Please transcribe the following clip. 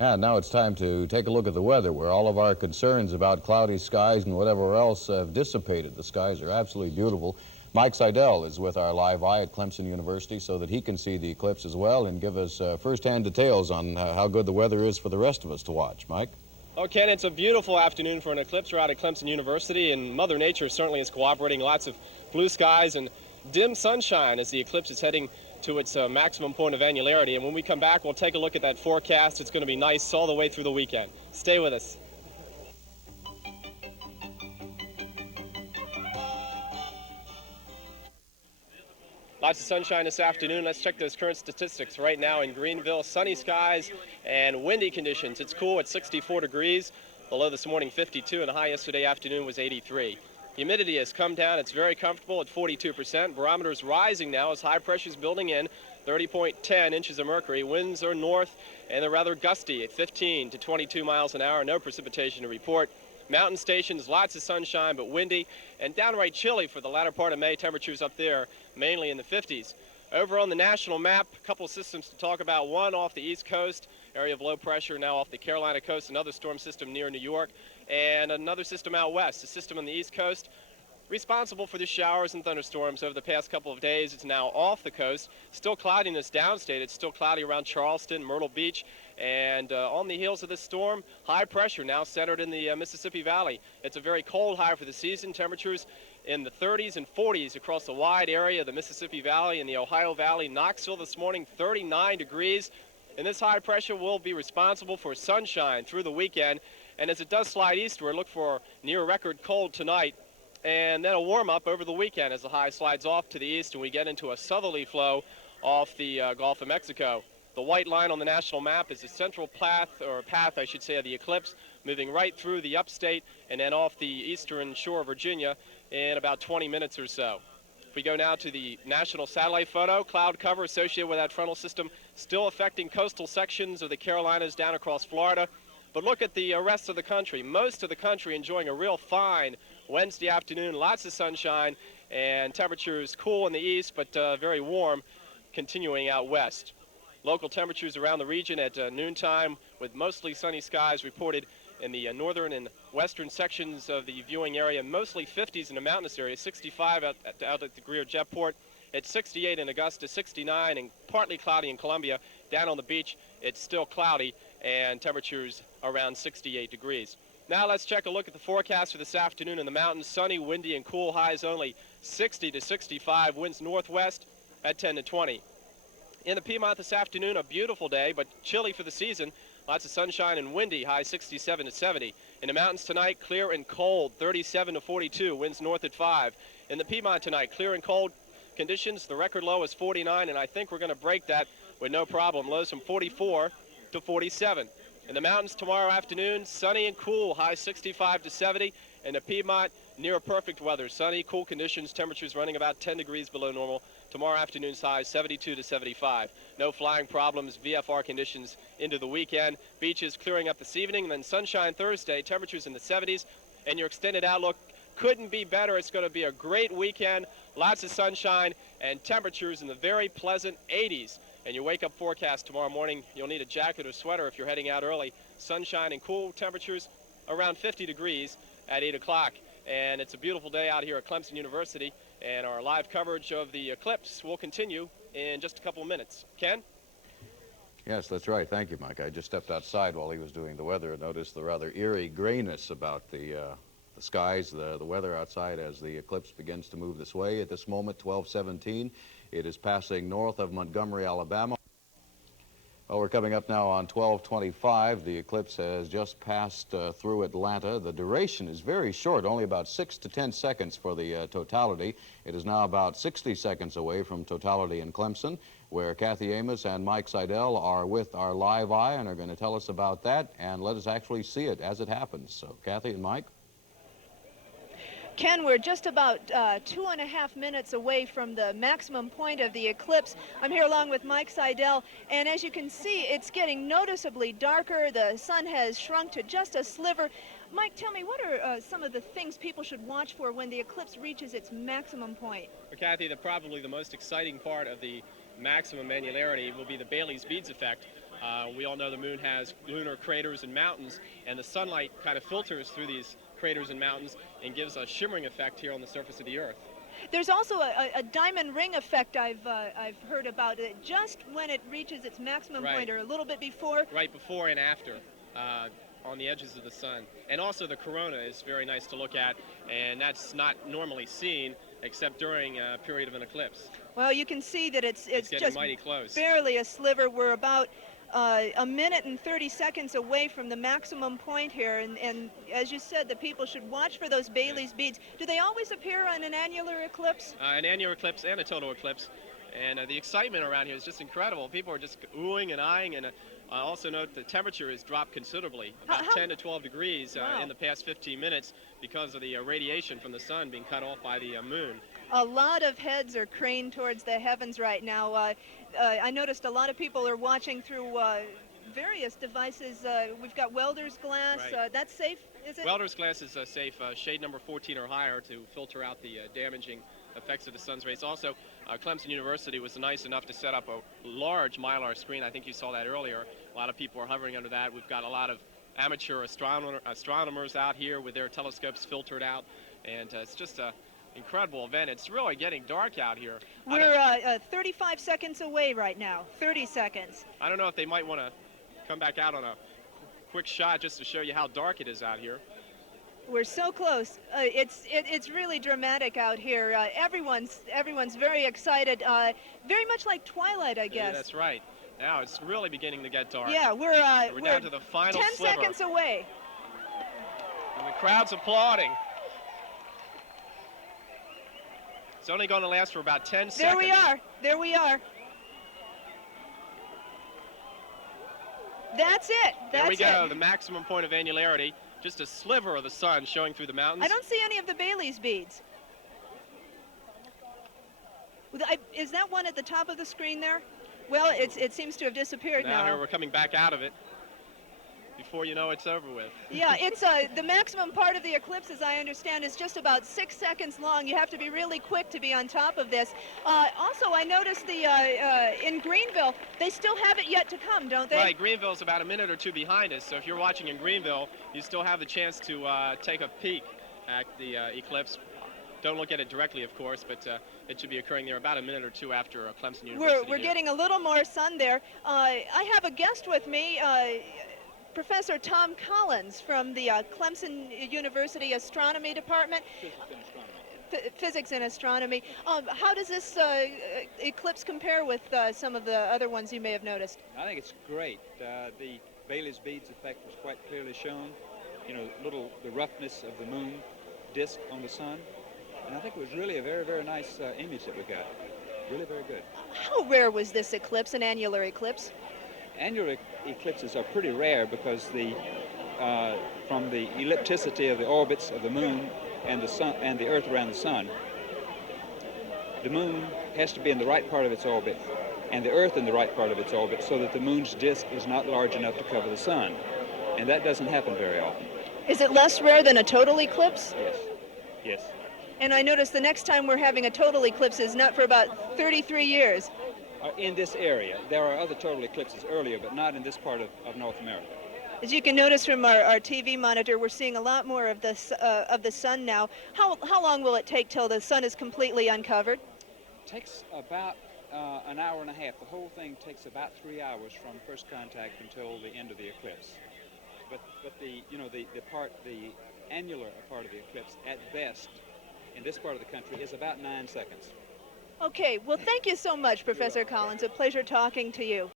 And now it's time to take a look at the weather, where all of our concerns about cloudy skies and whatever else have dissipated. The skies are absolutely beautiful. Mike Seidel is with our live eye at Clemson University so that he can see the eclipse as well and give us first-hand details on how good the weather is for the rest of us to watch. Mike? Oh, Ken, it's a beautiful afternoon for an eclipse. We're out at Clemson University, and Mother Nature certainly is cooperating. Lots of blue skies and dim sunshine as the eclipse is heading to its maximum point of annularity. And when we come back, we'll take a look at that forecast. It's going to be nice all the way through the weekend. Stay with us. Lots of sunshine this afternoon. Let's check those current statistics. Right now in Greenville, sunny skies and windy conditions. It's cool at 64 degrees. The low this morning 52, and the high yesterday afternoon was 83. Humidity has come down. It's very comfortable at 42%. Barometer's rising now as high pressure's building in. 30.10 inches of mercury. Winds are north and they're rather gusty at 15 to 22 miles an hour. No precipitation to report. Mountain stations, lots of sunshine, but windy and downright chilly for the latter part of May. Temperatures up there mainly in the 50s. Over on the national map, a couple of systems to talk about. One off the East Coast, area of low pressure now off the Carolina coast, another storm system near New York, and another system out west. The system on the East Coast responsible for the showers and thunderstorms over the past couple of days. It's now off the coast. Still cloudiness downstate. It's still cloudy around Charleston, Myrtle Beach, and on the heels of this storm, high pressure now centered in the Mississippi Valley. It's a very cold high for the season. Temperatures in the 30s and 40s across the wide area of the Mississippi Valley and the Ohio Valley. Knoxville this morning, 39 degrees. And this high pressure will be responsible for sunshine through the weekend. And as it does slide eastward, look for near record cold tonight. And then a warm up over the weekend as the high slides off to the east and we get into a southerly flow off the Gulf of Mexico. The white line on the national map is the central path, I should say, of the eclipse, moving right through the upstate and then off the eastern shore of Virginia in about 20 minutes or so. If we go now to the national satellite photo, cloud cover associated with that frontal system still affecting coastal sections of the Carolinas down across Florida. But look at the rest of the country. Most of the country enjoying a real fine Wednesday afternoon. Lots of sunshine and temperatures cool in the east, but very warm continuing out west. Local temperatures around the region at noontime with mostly sunny skies reported in the northern and western sections of the viewing area. Mostly 50s in the mountainous area, 65 out at the Greer Jetport. It's 68 in Augusta, 69 and partly cloudy in Columbia. Down on the beach, it's still cloudy and temperatures around 68 degrees. Now let's check a look at the forecast for this afternoon in the mountains. Sunny, windy, and cool. Highs only 60 to 65. Winds northwest at 10 to 20. In the Piedmont this afternoon, a beautiful day, but chilly for the season. Lots of sunshine and windy. High 67 to 70. In the mountains tonight, clear and cold. 37 to 42. Winds north at 5. In the Piedmont tonight, clear and cold conditions. The record low is 49, and I think we're going to break that with no problem. Lows from 44 to 47. In the mountains tomorrow afternoon, sunny and cool, high 65 to 70. In the Piedmont, near perfect weather. Sunny, cool conditions, temperatures running about 10 degrees below normal. Tomorrow afternoon's high 72 to 75. No flying problems, VFR conditions into the weekend. Beaches clearing up this evening, and then sunshine Thursday, temperatures in the 70s. And your extended outlook couldn't be better. It's going to be a great weekend, lots of sunshine, and temperatures in the very pleasant 80s. And your wake-up forecast tomorrow morning, you'll need a jacket or sweater if you're heading out early. Sunshine and cool temperatures around 50 degrees at 8 o'clock. And it's a beautiful day out here at Clemson University. And our live coverage of the eclipse will continue in just a couple of minutes. Ken? Yes, that's right. Thank you, Mike. I just stepped outside while he was doing the weather and noticed the rather eerie grayness about the skies, the weather outside as the eclipse begins to move this way. At this moment, 12:17. It is passing north of Montgomery, Alabama. Well, we're coming up now on 12:25. The eclipse has just passed through Atlanta. The duration is very short, only about 6 to 10 seconds for the totality. It is now about 60 seconds away from totality in Clemson, where Kathy Amos and Mike Seidel are with our live eye and are going to tell us about that and let us actually see it as it happens. So, Kathy and Mike? Ken, we're just about 2.5 minutes away from the maximum point of the eclipse. I'm here along with Mike Seidel, and as you can see, it's getting noticeably darker. The sun has shrunk to just a sliver. Mike, tell me, what are some of the things people should watch for when the eclipse reaches its maximum point? Well, Kathy, probably the most exciting part of the maximum annularity will be the Bailey's beads effect. We all know the moon has lunar craters and mountains, and the sunlight kind of filters through these craters and mountains and gives a shimmering effect here on the surface of the Earth. There's also a diamond ring effect I've heard about it just when it reaches its maximum point, or a little bit before. Right before and after, on the edges of the sun. And also the corona is very nice to look at, and that's not normally seen except during a period of an eclipse. Well, you can see that it's getting just mighty close. Barely a sliver. We're about a minute and 30 seconds away from the maximum point here, and as you said, the people should watch for those Bailey's beads. Do they always appear on an annular eclipse? An annular eclipse and a total eclipse, and the excitement around here is just incredible. People are just oohing and eyeing, and also note the temperature has dropped considerably, about 10 to 12 degrees in the past 15 minutes because of the radiation from the sun being cut off by the moon. A lot of heads are craned towards the heavens right now. I noticed a lot of people are watching through various devices. We've got welder's glass. Right. That's safe, is it? Welder's glass is safe, shade number 14 or higher, to filter out the damaging effects of the sun's rays. Also, Clemson University was nice enough to set up a large mylar screen. I think you saw that earlier. A lot of people are hovering under that. We've got a lot of amateur astronomers out here with their telescopes filtered out, and it's just a incredible event. It's really getting dark out here. We're 35 seconds away right now. 30 seconds. I don't know if they might want to come back out on a quick shot just to show you how dark it is out here. We're so close. It's really dramatic out here. Everyone's very excited. Very much like twilight, I guess. Yeah, that's right. Now it's really beginning to get dark. Yeah, we're down to the final 10 sliver. seconds away. And the crowd's applauding. It's only going to last for about 10 seconds. There we are. There we are. That's it. There we go. It. The maximum point of annularity. Just a sliver of the sun showing through the mountains. I don't see any of the Bailey's beads. Is that one at the top of the screen there? Well, it seems to have disappeared now. Here we're coming back out of it. Before you know it's over with. Yeah, it's the maximum part of the eclipse, as I understand, is just about 6 seconds long. You have to be really quick to be on top of this. Also, I noticed in Greenville, they still have it yet to come, don't they? Right, Greenville's about a minute or two behind us, so if you're watching in Greenville, you still have the chance to take a peek at the eclipse. Don't look at it directly, of course, but it should be occurring there about a minute or two after Clemson University. We're getting a little more sun there. I have a guest with me. Professor Tom Collins from the Clemson University Astronomy Department. Physics and Astronomy. How does this eclipse compare with some of the other ones you may have noticed? I think it's great. The Bailey's beads effect was quite clearly shown. You know, the roughness of the moon disk on the sun. And I think it was really a very, very nice image that we got. Really very good. How rare was this eclipse, an annular eclipse? Annular eclipses are pretty rare because from the ellipticity of the orbits of the moon and the sun and the Earth around the sun, the moon has to be in the right part of its orbit and the Earth in the right part of its orbit so that the moon's disk is not large enough to cover the sun. And that doesn't happen very often. Is it less rare than a total eclipse? Yes. Yes. And I noticed the next time we're having a total eclipse is not for about 33 years. In this area. There are other total eclipses earlier, but not in this part of North America. As you can notice from our TV monitor, we're seeing a lot more of the sun now. How long will it take till the sun is completely uncovered? It takes about an hour and a half. The whole thing takes about 3 hours from first contact until the end of the eclipse. But the annular part of the eclipse, at best, in this part of the country, is about 9 seconds. Okay, well, thank you so much, Professor Collins. A pleasure talking to you.